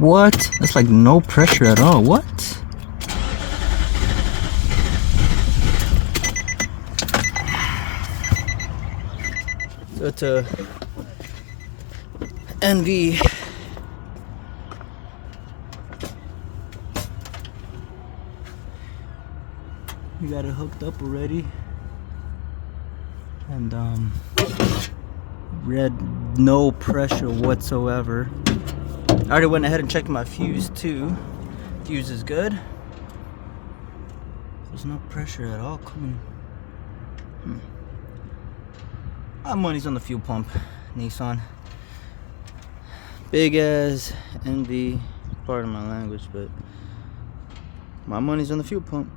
What? That's like no pressure at all. What? So to NV, we got it hooked up already, and read no pressure whatsoever. I already went ahead and checked my fuse too. Fuse is good. There's no pressure at all coming. My money's on the fuel pump. Nissan. Big as NV. Pardon my language, but my money's on the fuel pump.